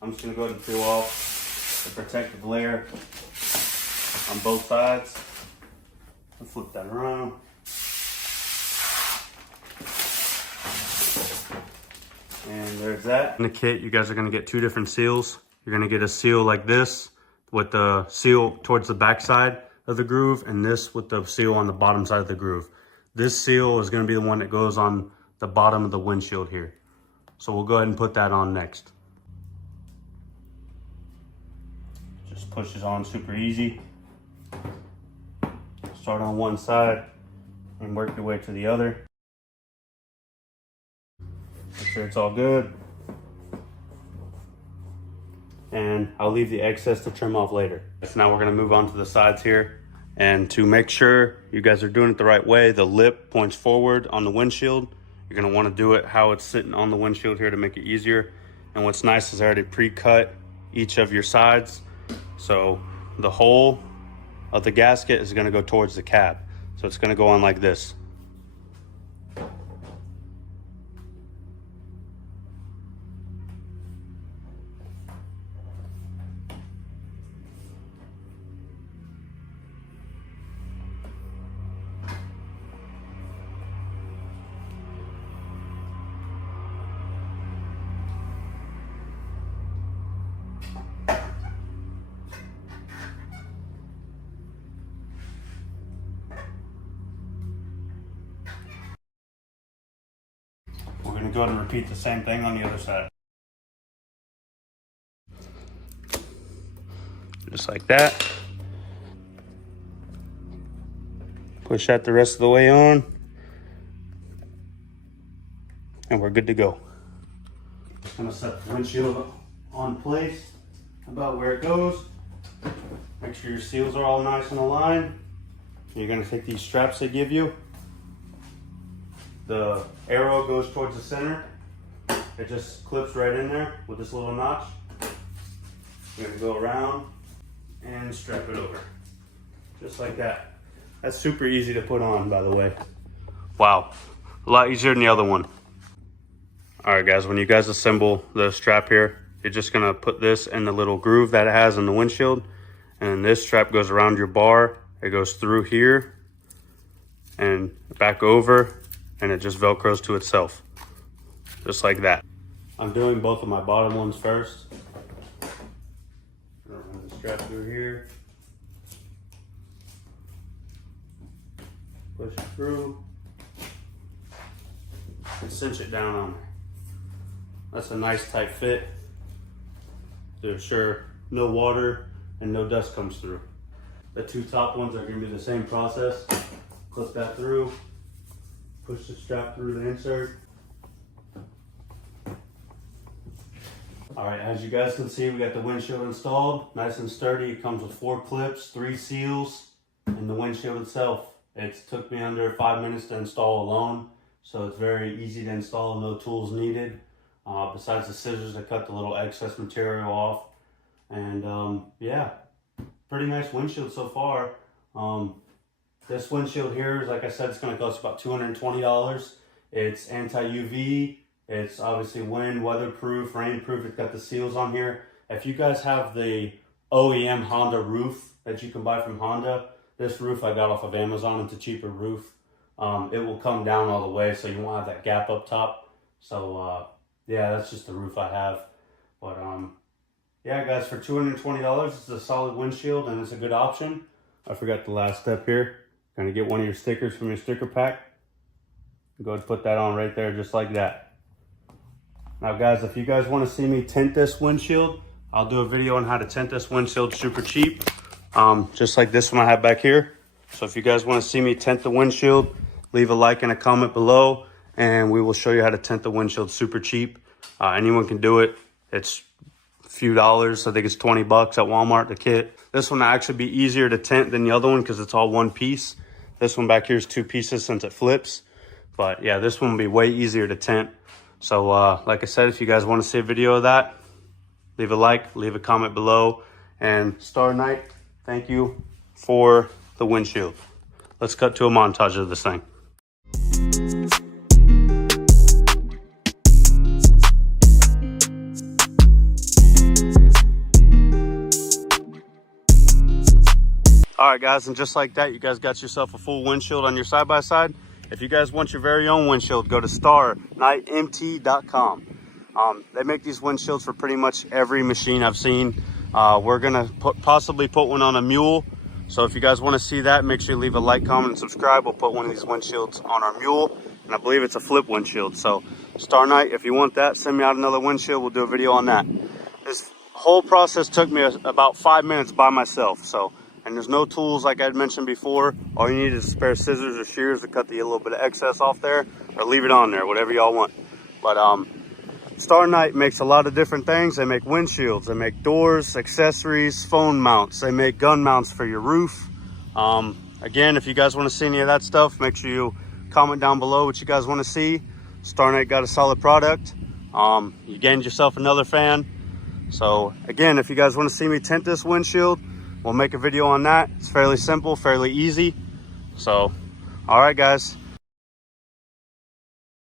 I'm just gonna go ahead and peel off the protective layer on both sides. I'll flip that around. And there's that. In the kit, you guys are gonna get two different seals. You're gonna get a seal like this with the seal towards the back side of the groove, and this with the seal on the bottom side of the groove. This seal is gonna be the one that goes on the bottom of the windshield here. So we'll go ahead and put that on next. Just pushes on super easy. Start on one side and work your way to the other. Make sure it's all good. And I'll leave the excess to trim off later. So now we're gonna move on to the sides here. And to make sure you guys are doing it the right way, the lip points forward on the windshield. You're gonna wanna do it how it's sitting on the windshield here to make it easier. And what's nice is I already pre-cut each of your sides. So the hole of the gasket is gonna go towards the cab. So it's gonna go on like this. We're gonna go ahead and repeat the same thing on the other side. Just like that. Push that the rest of the way on. And we're good to go. I'm gonna set the windshield on place about where it goes. Make sure your seals are all nice and aligned. You're gonna take these straps they give you. The arrow goes towards the center. It just clips right in there with this little notch. You're gonna go around and strap it over. Just like that. That's super easy to put on, by the way. Wow, a lot easier than the other one. All right, guys, when you guys assemble the strap here, you're just gonna put this in the little groove that it has in the windshield. And this strap goes around your bar. It goes through here and back over, and it just Velcros to itself, just like that. I'm doing both of my bottom ones first. I'm gonna run the strap through here. Push it through. And cinch it down on there. That's a nice tight fit to ensure no water and no dust comes through. The two top ones are gonna be the same process. Clip that through. Push the strap through the insert. All right, as you guys can see, we got the windshield installed. Nice and sturdy. It comes with 4 clips, 3 seals, and the windshield itself. It took me under 5 minutes to install alone, so it's very easy to install, no tools needed. Besides the scissors that cut the little excess material off. And yeah, pretty nice windshield so far. This windshield here is, like I said, it's going to cost about $220. It's anti-UV. It's obviously wind, weatherproof, rainproof. It's got the seals on here. If you guys have the OEM Honda roof that you can buy from Honda, this roof I got off of Amazon. It's a cheaper roof. It will come down all the way, so you won't have that gap up top. So yeah, that's just the roof I have. But yeah, guys, for $220, it's a solid windshield and it's a good option. I forgot the last step here. Gonna get one of your stickers from your sticker pack. Go ahead and put that on right there, just like that. Now, guys, if you guys want to see me tint this windshield, I'll do a video on how to tint this windshield super cheap, just like this one I have back here. So if you guys want to see me tint the windshield, leave a like and a comment below, and we will show you how to tint the windshield super cheap. Anyone can do it. It's a few dollars. I think it's 20 bucks at Walmart, the kit. This one will actually be easier to tint than the other one because it's all one piece. This one back here is 2 pieces since it flips. But yeah, this one will be way easier to tint. So like I said, if you guys want to see a video of that, leave a like, leave a comment below. And Star Knight, thank you for the windshield. Let's cut to a montage of this thing. All right, guys, and just like that, you guys got yourself a full windshield on your side-by-side. If you guys want your very own windshield, go to StarknightMT.com. They make these windshields for pretty much every machine I've seen. We're gonna possibly put one on a mule. So if you guys want to see that, make sure you leave a like, comment, and subscribe. We'll put one of these windshields on our mule, and I believe it's a flip windshield. So Starknight, if you want that, send me out another windshield. We'll do a video on that. This whole process took me about 5 minutes by myself. So, and there's no tools like I mentioned before. All you need is a spare scissors or shears to cut the little bit of excess off there, or leave it on there, whatever y'all want. But Starknight makes a lot of different things. They make windshields, they make doors, accessories, phone mounts, they make gun mounts for your roof. Again, if you guys want to see any of that stuff, make sure you comment down below what you guys want to see. Starknight got a solid product. You gained yourself another fan. So again, if you guys want to see me tint this windshield, we'll make a video on that. It's fairly simple, fairly easy. So, all right, guys.